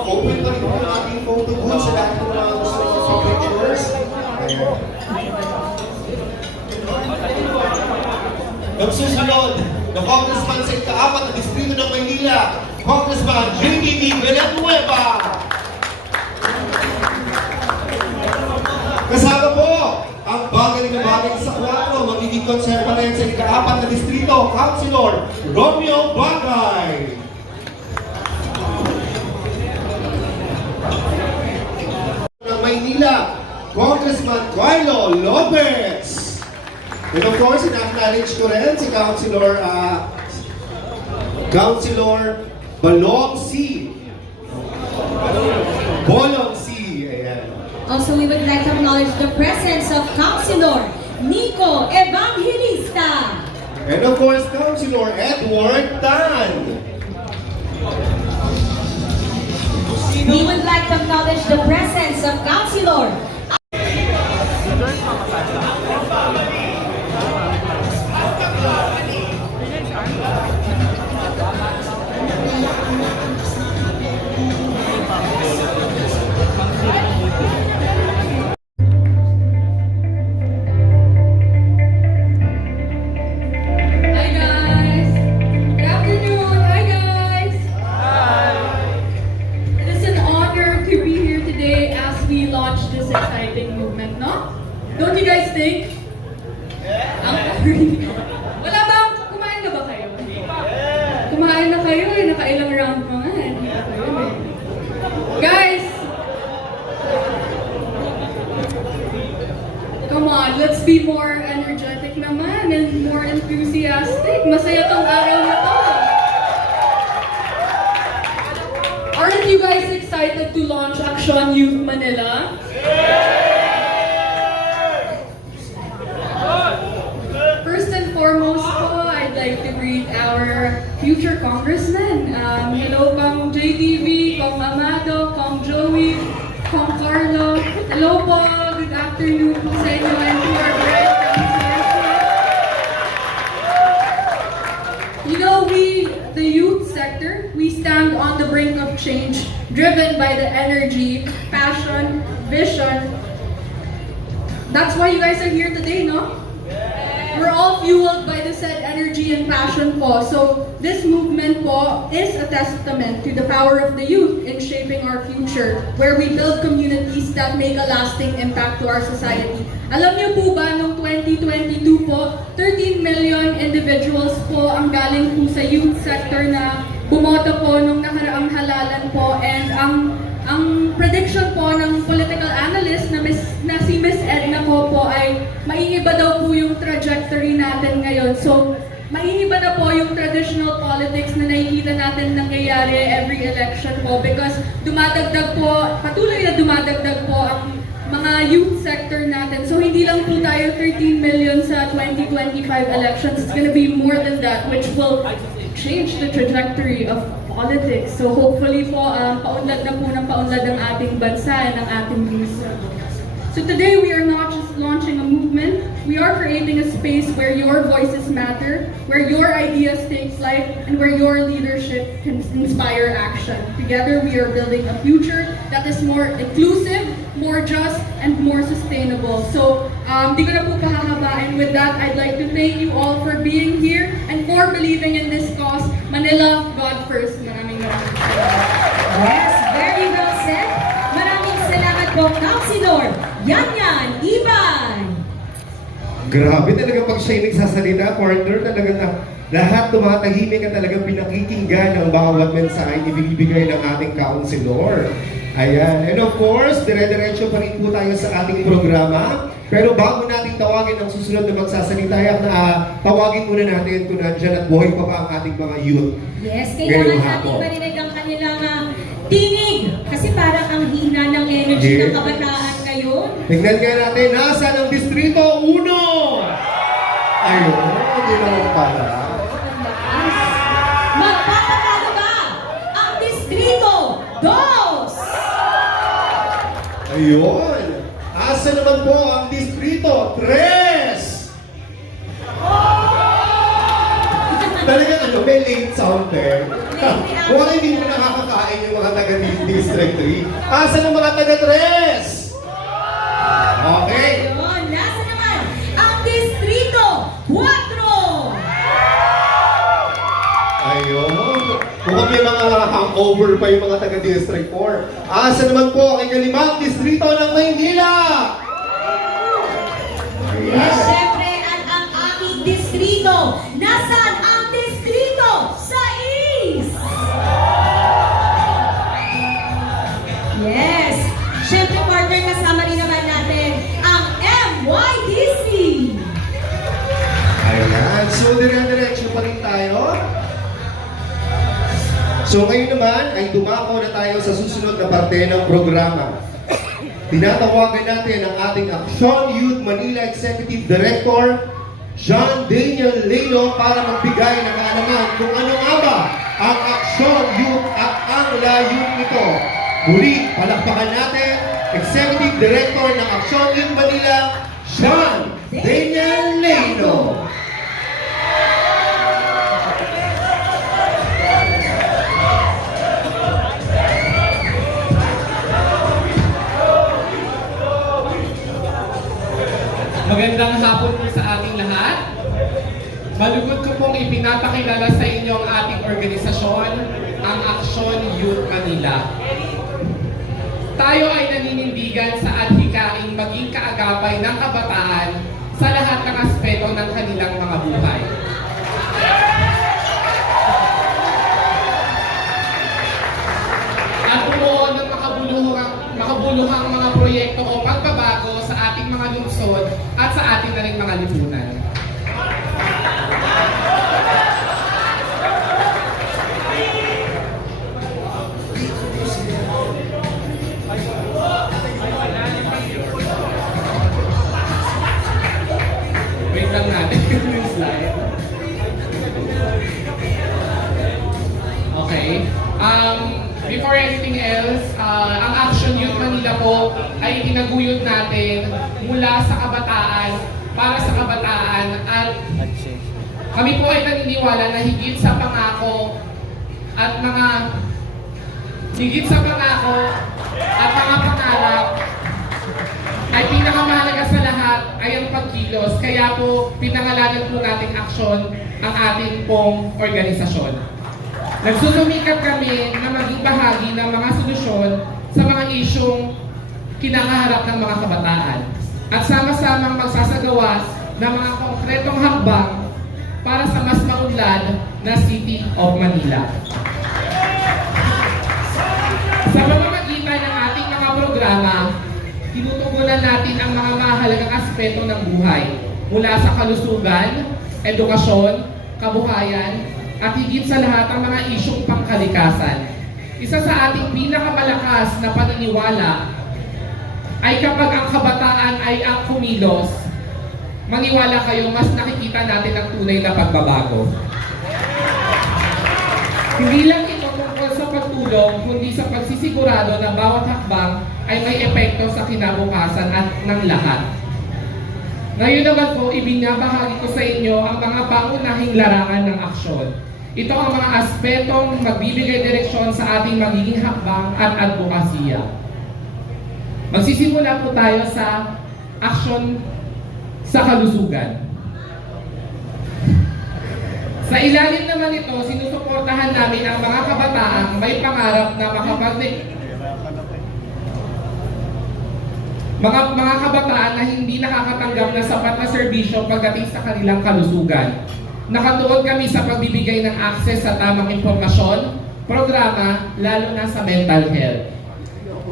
Open pa rin po yung ating photo booth sa lahat ng mga gusto ng pictures. Ayan. Nagsusunod na Congressman sa ika-4 na distrito ng Maynila, Congressman JDB Villanueva. Kasama po ang bagay na bagay sa 4, magiging konserba rin sa ika-4 na distrito, Councilor Romeo Bagay. Ng Maynila, Congressman Carlo Lopez. And of course, in-acknowledge ko rin si Councilor Balong C. Bolong C. Ayan. Also, we would like to acknowledge the presence of Councilor Nico Evangelista. And of course, Councilor Edward Tan. We would like to acknowledge the presence of Councilor Don't you guys think? Wala ba? Kumain na ba kayo? Kumain na kayo eh. Nakailang round pa nga eh. Guys! Come on, let's be more energetic naman and more enthusiastic. Masaya tong araw na to. Aren't you guys excited to launch Action Youth Manila? Foremost po, I'd like to greet our future congressmen. Hello, Kong JDB, Kong Amado, Kong Joey, Kong Carlo. Hello po, good afternoon po sa inyo and to our bright councilors. You know, the youth sector, we stand on the brink of change, driven by the energy, passion, vision. That's why you guys are here today, no? We're all fueled by the said energy and passion po. So this movement po is a testament to the power of the youth in shaping our future, where we build communities that make a lasting impact to our society. Alam niyo po ba, noong 2022 po, 13 million individuals po ang galing po sa youth sector na bumoto po nung nakaraang halalan po, and ang prediction po ng political analyst na si Miss Edna po ay maiiba daw po yung trajectory natin ngayon. So, maiiba na po yung traditional politics na nakikita natin nangyayari every election po, because patuloy na dumadagdag po ang mga youth sector natin. So, hindi lang po tayo 13 million sa 2025 elections. It's gonna be more than that, which will change the trajectory of politics. So hopefully po, paunlad na po ng paunlad ang ating bansa and ang ating news. So today we are not just launching a movement, we are creating a space where your voices matter, where your ideas take flight, and where your leadership can inspire action. Together we are building a future that is more inclusive, more just, and more sustainable. So, di ko na po pahahabain. With that, I'd like to thank you all for being here and for believing in this cause. Manila, God first. Maraming salamat. Yes, very well said. Maraming salamat po, Councilor Yanyan Iban. Grabe talaga pag siya'y nagsasalita, partner, talaga na lahat tumatahimik at talagang pinakikinggan ang bawat mensahe ibinibigay ng ating counselor. Ayan. And of course, dire-diretso pa rin po tayo sa ating programa. Pero bago natin tawagin ang susunod na magsasalita, tawagin muna natin kung nandyan at buhay pa ang ating mga youth. Yes, kailangan natin marinig ang kanilang tinig. Kasi parang ang hina ng energy ng kabataan ngayon. Tingnan nga natin, nasa ng Distrito 1! Ayun, hindi naman pala. Magpapatalo ba ang Distrito 2? Ayun. Asa naman po ang Distrito 3? Talagang ano, may late sounder. Mukhang hindi mo nakakakain yung mga taga District 3. Asan ang mga taga 3? Okay. Ayun, nasa naman ang Distrito 4. Ayun. Mukhang may mga hangover pa yung mga taga District 4. Asan naman po ang ikalimang distrito ng Maynila? Yes, Ayan. syempre, at ang aking distrito. Nasaan ang distrito? Sa East! Yes! Syempre, partner, kasama rin naman natin ang MYDC! Ayan. So, dire-diretso pa rin tayo. So, ngayon naman ay dumako na tayo sa susunod na parte ng programa. Tinatawagan natin ang ating Action Youth Manila Executive Director, John Daniel Leno, para magbigay ng kaalaman kung ano nga ba ang Action Youth at ang layunin nito. Muli, palakpakan natin, Executive Director ng Action Youth Manila, John Daniel Leno. Magandang hapon po sa ating lahat. Malugod ko pong ipinapakilala sa inyo ang ating organisasyon, ang Action Youth Manila. Tayo ay naninindigan sa adhikaing maging kaagapay ng kabataan sa lahat ng aspeto ng kanilang mga buhay. At bumuo ng makabuluhang mga proyekto o pagbabago sa ating mga lungsod at sa ating na rin mga lipunan. Wait lang natin yung slide. Okay. Before anything else, ang Action Youth Manila po ay itinaguyod natin mula sa kabataan, para sa kabataan, at kami po ay naniniwala na higit sa pangako at mga pangarap ay pinakamahalaga sa lahat ay ang pagkilos. Kaya po pinangalanan po nating aksyon ang ating pong organisasyon. Nagsusumikat kami na maging bahagi ng mga solusyon sa mga isyong kinakaharap ng mga kabataan at sama-samang magsasagawa ng mga konkretong hakbang para sa mas maunlad na City of Manila. Sa pamamagitan ng ating mga programa, tinutugunan natin ang mga mahalagang aspeto ng buhay mula sa kalusugan, edukasyon, kabuhayan, at higit sa lahat ang mga isyong pangkalikasan. Isa sa ating pinakamalakas na paniniwala ay kapag ang kabataan ay ang kumilos, maniwala kayo, mas nakikita natin ang tunay na pagbabago. Hindi lang ito tungkol sa pagtulong, kundi sa pagsisigurado na bawat hakbang ay may epekto sa kinabukasan at ng lahat. Ngayon naman po, ibinabahagi ko sa inyo ang mga pangunahing larangan ng aksyon. Ito ang mga aspetong magbibigay direksyon sa ating magiging hakbang at advokasya. Magsisimula po tayo sa aksyon sa kalusugan. Sa ilalim naman ito, sinusuportahan namin ang mga kabataang may pangarap na mga kabataan na hindi nakakatanggap ng sapat na serbisyo pagdating sa kanilang kalusugan. Nakatuon kami sa pagbibigay ng access sa tamang impormasyon, programa, lalo na sa mental health.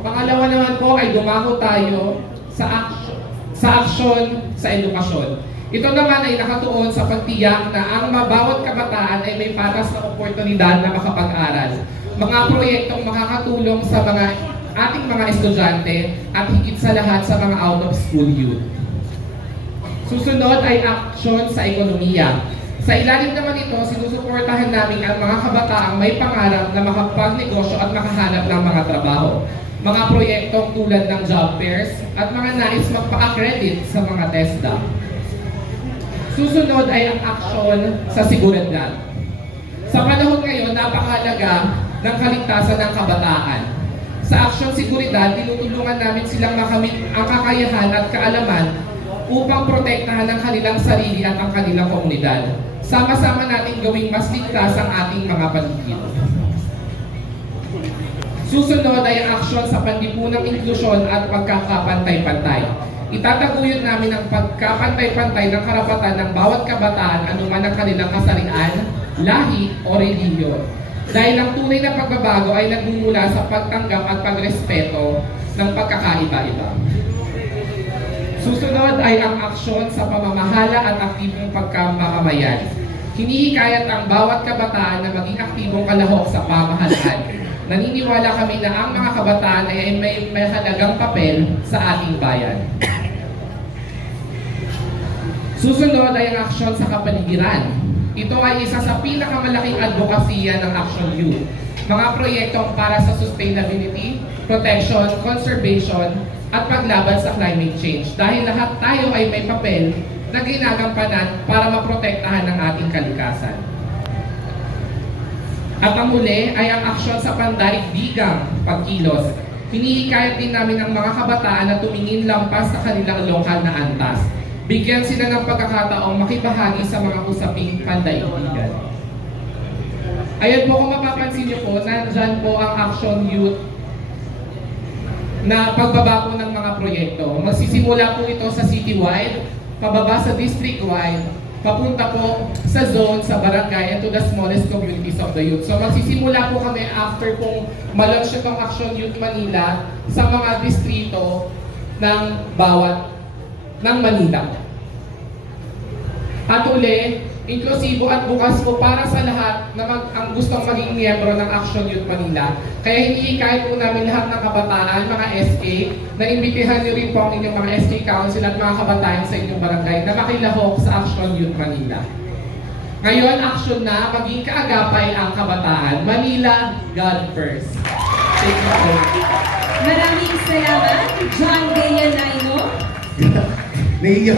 Pangalawa naman po ay dumako tayo sa aksyon sa edukasyon. Ito naman ay nakatuon sa pagtiyak na ang bawat kabataan ay may patas na oportunidad na makapag-aral. Mga proyektong makakatulong sa ating mga estudyante at higit sa lahat sa mga out-of-school youth. Susunod ay aksyon sa ekonomiya. Sa ilalim naman ito, sinusuportahan namin ang mga kabataang may pangarap na makapagnegosyo at makahanap ng mga trabaho. Mga proyektong tulad ng job fairs at mga nais magpa-accredit sa mga TESDA. Susunod ay ang aksyon sa seguridad. Sa panahon ngayon, napakahalaga ng kaligtasan ng kabataan. Sa Aksyon Seguridad, tinutulungan namin silang makamit ang kakayahan at kaalaman upang protektahan ang kanilang sarili at ang kanilang komunidad. Sama-sama natin gawing mas ligtas ang ating mga paligid. Susunod ay ang aksyon sa panlipunang inklusyon at pagkakapantay-pantay. Itataguyod namin ang pagkapantay-pantay ng karapatan ng bawat kabataan anuman ang kanilang kasarian, lahi o relihiyon. Dahil ang tunay na pagbabago ay nagmumula sa pagtanggap at pagrespeto ng pagkakaiba-iba. Susunod ay ang aksyon sa pamamahala at aktibong pagkamamamayan. Hinihikayat ang bawat kabataan na maging aktibong kalahok sa pamahalaan. Naniniwala kami na ang mga kabataan ay may halagang papel sa ating bayan. Susunod ay ang aksyon sa kapaligiran. Ito ay isa sa pinakamalaking advokasya ng Action Youth. Mga proyektong para sa sustainability, protection, conservation, at paglaban sa climate change. Dahil lahat tayo ay may papel na ginagampanan para maprotektahan ang ating kalikasan. At ang huli ay ang aksyon sa pandaigdigang pagkilos. Hinihikayat din namin ang mga kabataan na tumingin lampas sa kanilang lokal na antas. Bigyan sila ng pagkakataong makibahagi sa mga usaping pandaigdigan. Ayan po, kung mapapansin niyo po, nandyan po ang Action Youth na pagbaba po ng mga proyekto. Magsisimula po ito sa citywide, pababa sa district-wide, papunta po sa zone, sa barangay, and to the smallest communities of the youth. So magsisimula po kami after pong malaunch itong Action Youth Manila sa mga distrito ng bawat ng Manila. At uli, inklusibo at bukas po para sa lahat na ang gustong maging miyembro ng Action Youth Manila. Kaya hinihikayat po namin lahat ng kabataan, mga SK, na imbitihan niyo rin po ang inyong mga SK Council at mga kabataan sa inyong barangay na makilahok sa Action Youth Manila. Ngayon, action na, maging kaagapay ang kabataan. Manila, God first. Thank you so much. Maraming salamat, John Gayanayno. Naiiyak